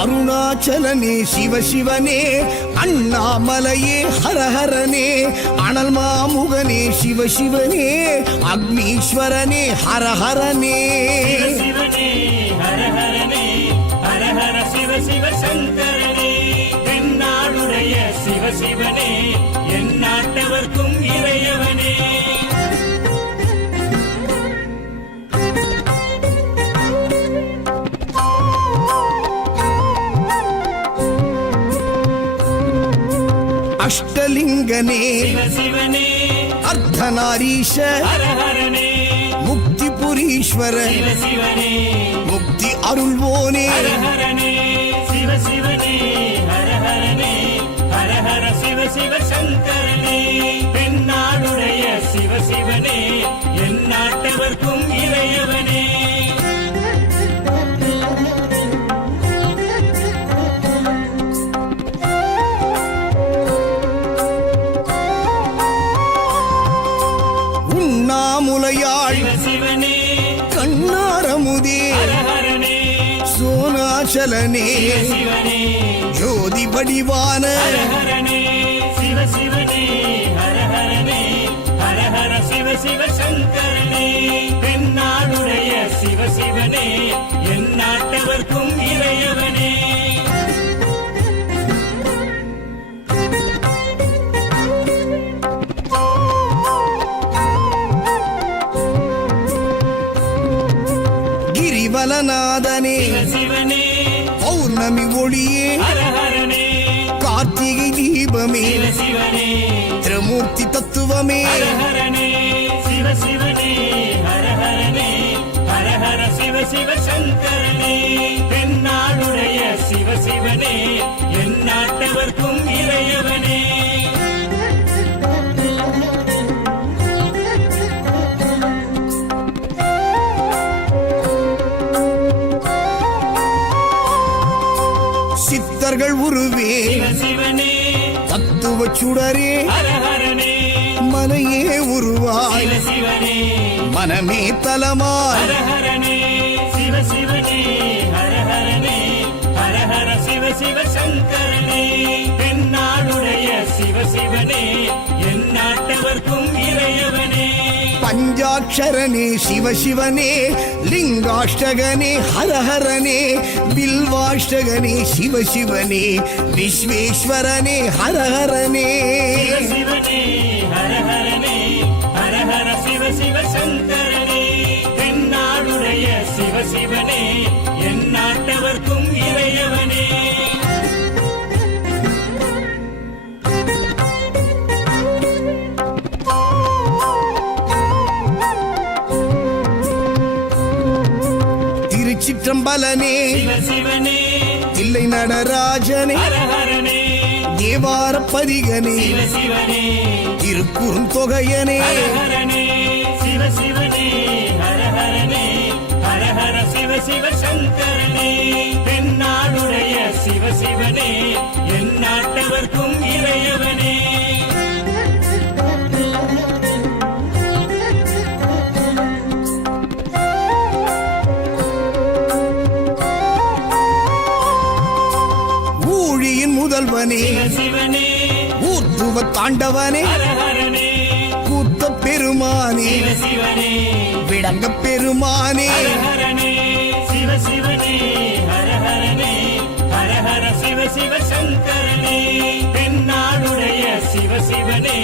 அருணாச்சலனே சிவசிவனே, அண்ணாமலையே ஹரஹரனே, அனல் மாமுகனே சிவசிவனே, அக்னீஸ்வரனே ஹரஹரனே. சிவசிவனே ஹரஹரனே, ஹரஹர சிவ சிவ சங்கரனே, தென்னாடுடைய சிவசிவனே, என் நாட்டவர்க்கும் இறையவனே. அஷ்டலிங்கனே சிவசிவனே, அர்த்தநாரீஷ ஹரஹரனே, முக்திபுரீஸ்வர சிவசிவனே, முக்தி அருள்வோனே. ஹரஹரனே சிவசிவனே, ஹரஹரனே, ஹரஹர சிவ சிவ சங்கரனே, தென்னாடுடைய சிவசிவனே, என் நாட்டவர்க்கும் இறையவனே. உண்ணாமுலையாள் சிவசிவனே, கண்ணாரமுதே ஹரஹரனே, சோனாச்சலனே சிவசிவனே, ஜோதி வடிவான ஹரஹரனே சிவசிவனே, ஹரஹரனே, ஹரஹர சிவ சிவ சங்கரனே, தென்னாடுடைய சிவசிவனே, என் நாட்டவர்க்கும் இறையவனே. கிரிவலநாதனே சிவசிவனே, பௌர்ணமி ஒளியே ஹரஹரனே, கார்த்திகை தீபமே சிவசிவனே, திரமூர்த்தி தத்துவமே. ஹரஹரனே சிவசிவனே, ஹரஹரனே, ஹரஹர சிவ சிவ சங்கரனே, தென்னாடுடைய சிவசிவனே, என் நாட்டவர்க்கும் இறையவனே. சித்தர்கள் உருவே சிவசிவனே, தத்துவ சுடரே ஹரஹரனே, மனையே உருவாய் சிவசிவனே, மனமே தலமாய். ஹரஹரனே சிவசிவனே, ஹரஹரனே, ஹரஹர சிவ சிவ சங்கரனே, தென்னாடுடைய சிவசிவனே, என் நாட்டவர்க்கும் இறையவனே. பஞ்சாட்சரனே சிவசிவனே, லிங்காஷ்டகனே ஹரஹரனே, பில்வாஷ்டகனே சிவசிவனே, விஸ்வேஸ்வரனே ஹரஹரனே. சிவசிவனே, ஹரஹரனே, ஹரஹர சிவ சிவ சங்கரனே, தென்னாடுடைய சிவசிவனே, என் நாட்டவர்க்கும் இறையவனே. திருச்சிற்றம்பலனே சிவசிவனே, தில்லை நடராஜனே, ஹரஹரனே, தேவார பதிகனே, சிவசிவனே, திருக்குறுந்தொகையனே. ஹரஹரனே சிவசிவனே, ஹரஹரனே, ஹரஹர சிவ சிவ சங்கரனே, தென்னாடுடைய சிவசிவனே, என் நாட்டவர்க்கும் இறையவனே. ஊழியின் முதல்வனே சிவசிவனே, ஊர்த்துவ தாண்டவனே, ஹரஹரனே, கூத்த பெருமானே சிவசிவனே, விளங்க பெருமானே. ஹரஹரனே சிவசிவனே, ஹரஹரனே, ஹரஹர சிவ சிவ சங்கரனே, தென்னாடுடைய சிவசிவனே,